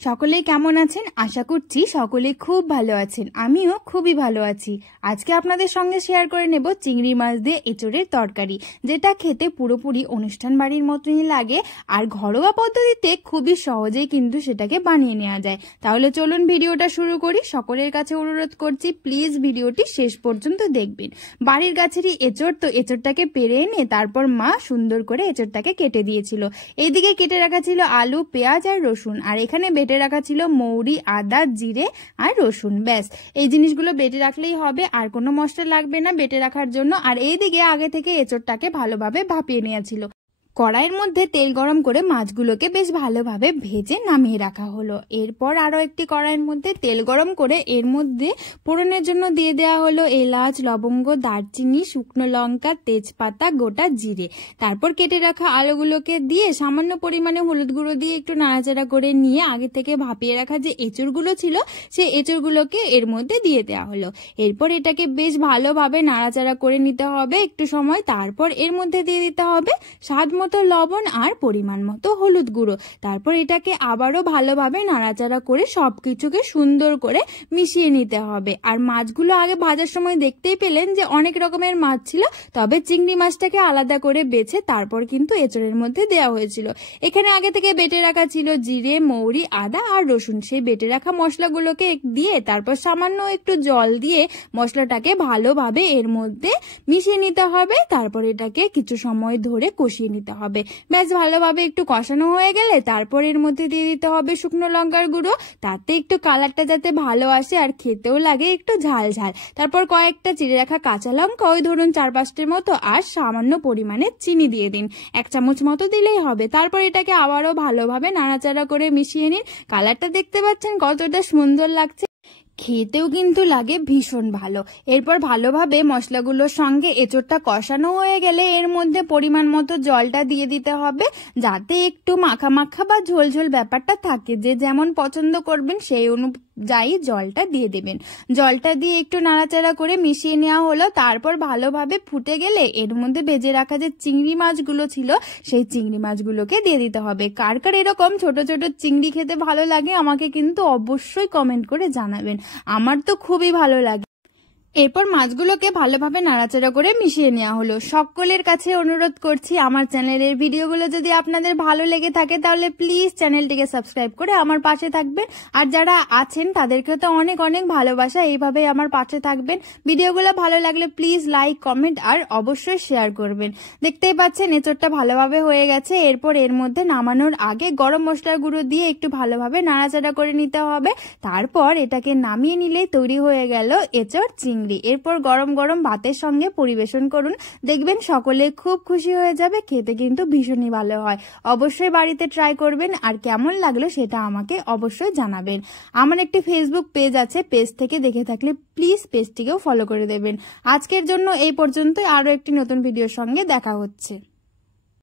সকলে কেমন আছেন? আশা করছি সকলে খুব ভালো আছেন। আমিও খুবই ভালো আছি। আজকে আপনাদের সঙ্গে শেয়ার করে নেব চিংড়ি মাছ দিয়ে এঁচোড়ের তরকারি, যেটা খেতে পুরোপুরি অনুষ্ঠান বাড়ির মতনই লাগে আর ঘরোয়া পদ্ধতিতে খুবই সহজেই কিন্তু সেটাকে বানিয়ে নেওয়া যায়। তাহলে চলুন ভিডিওটা শুরু করি। সকলের কাছে অনুরোধ করছি প্লিজ ভিডিওটি শেষ পর্যন্ত দেখবেন। বাড়ির গাছেরই এঁচোড়, তো এঁচোড়টাকে পেরে এনে তারপর মা সুন্দর করে এঁচোড়টাকে কেটে দিয়েছিল। এইদিকে কেটে রাখা ছিল আলু, পেঁয়াজ আর রসুন, আর এখানে বেটে রাখা ছিল মৌরি, আদা, জিরে আর রসুন। ব্যাস, এই জিনিসগুলো বেটে রাখলেই হবে, আর কোনো মশলা লাগবে না বেটে রাখার জন্য। আর এইদিকে আগে থেকে এঁচোড়টাকে ভালোভাবে ভাপিয়ে নেওয়া ছিল। কড়াইয়ের মধ্যে তেল গরম করে মাছগুলোকে বেশ ভালোভাবে ভেজে নামিয়ে রাখা হলো। এরপর আরও একটি কড়াইয়ের মধ্যে তেল গরম করে এর মধ্যে ফোড়নের জন্য দিয়ে দেওয়া হলো এলাচ, লবঙ্গ, দারচিনি, শুকনো লঙ্কা, তেজপাতা, গোটা জিরে। তারপর কেটে রাখা আলুগুলোকে দিয়ে সামান্য পরিমাণে হলুদ গুঁড়ো দিয়ে একটু নাড়াচাড়া করে নিয়ে আগে থেকে ভাপিয়ে রাখা যে এঁচোড়গুলো ছিল সেই এঁচোড়গুলোকে এর মধ্যে দিয়ে দেওয়া হলো। এরপর এটাকে বেশ ভালোভাবে নাড়াচাড়া করে নিতে হবে একটু সময়। তারপর এর মধ্যে দিয়ে দিতে হবে স্বাদ মতো লবণ আর পরিমাণ মতো হলুদ গুঁড়ো। তারপর এটাকে আবারও ভালোভাবে নাড়াচাড়া করে সবকিছুকে সুন্দর করে মিশিয়ে নিতে হবে। আর মাছগুলো আগে ভাজার সময় দেখতেই পেলেন যে অনেক রকমের মাছ ছিল, তবে চিংড়ি মাছটাকে আলাদা করে বেছে তারপর কিন্তু এঁচোড়ের মধ্যে দেওয়া হয়েছিল। এখানে আগে থেকে বেটে রাখা ছিল জিরে, মৌরি, আদা আর রসুন। সেই বেটে রাখা মশলাগুলোকে দিয়ে তারপর সামান্য একটু জল দিয়ে মশলাটাকে ভালোভাবে এর মধ্যে মিশিয়ে নিতে হবে। তারপর এটাকে কিছু সময় ধরে কষিয়ে নিতে হবে। বেশ ভালোভাবে একটু কষানো হয়ে গেলে তারপর এর মধ্যে দিয়ে দিতে হবে শুকনো লঙ্কার গুঁড়ো, তাতে একটু কালারটা যাতে ভালো আসে আর খেতেও লাগে একটু ঝাল ঝাল। তারপর কয়েকটা চিড়ে রাখা কাঁচা লঙ্কা, ওই ধরুন 4-5টির মতো, আর সামান্য পরিমাণে চিনি দিয়ে দিন, 1 চামচ মতো দিলেই হবে। তারপর এটাকে আবারও ভালোভাবে নাড়াচাড়া করে মিশিয়ে নিন। কালারটা দেখতে পাচ্ছেন কতটা সুন্দর লাগছে, খেতেও কিন্তু লাগে ভীষণ ভালো। এরপর ভালোভাবে মশলাগুলোর সঙ্গে এঁচোড়টা কষানো হয়ে গেলে এর মধ্যে পরিমাণ মতো জলটা দিয়ে দিতে হবে, যাতে একটু মাখা মাখা বা ঝোল ঝোল ব্যাপারটা থাকে। যে যেমন পছন্দ করবেন সেই অনুযায়ী জলটা দিয়ে দেবেন। জলটা দিয়ে একটু নাড়াচাড়া করে মিশিয়ে নেওয়া হলো। তারপর ভালোভাবে ফুটে গেলে এর মধ্যে ভেজে রাখা যে চিংড়ি মাছগুলো ছিল সেই চিংড়ি মাছগুলোকে দিয়ে দিতে হবে। কার কার এরকম ছোট ছোট চিংড়ি খেতে ভালো লাগে আমাকে কিন্তু অবশ্যই কমেন্ট করে জানাবেন। আমার তো খুবই ভালো লাগে। এরপর মাছগুলোকে ভালোভাবে নাড়াচাড়া করে মিশিয়ে নেওয়া হলো। সকলের কাছে অনুরোধ করছি আমার চ্যানেলের ভিডিওগুলো যদি আপনাদের ভালো লেগে থাকে তাহলে প্লিজ চ্যানেলটিকে সাবস্ক্রাইব করে আমার পাশে থাকবেন। আর যারা আছেন তাদেরকে তো অনেক অনেক ভালোবাসা, এইভাবেই আমার পাশে থাকবেন। ভিডিওগুলো ভালো লাগলে প্লিজ লাইক, কমেন্ট আর অবশ্যই শেয়ার করবেন। দেখতেই পাচ্ছেন এঁচোড়টা ভালোভাবে হয়ে গেছে। এরপর এর মধ্যে নামানোর আগে গরম মশলার গুঁড়ো দিয়ে একটু ভালোভাবে নাড়াচাড়া করে নিতে হবে। তারপর এটাকে নামিয়ে নিলেই তৈরি হয়ে গেল এঁচোড় চিংড়ি। এরপর গরম গরম ভাতের সঙ্গে পরিবেশন করুন, দেখবেন সকলে খুব খুশি হয়ে যাবে। খেতে কিন্তু ভীষণই ভালো হয়। অবশ্যই বাড়িতে ট্রাই করবেন, আর কেমন লাগলো সেটা আমাকে অবশ্যই জানাবেন। আমার একটি ফেসবুক পেজ আছে, পেজ থেকে দেখে থাকলে প্লিজ পেজটিকেও ফলো করে দেবেন। আজকের জন্য এই পর্যন্তই। আরও একটি নতুন ভিডিওর সঙ্গে দেখা হচ্ছে।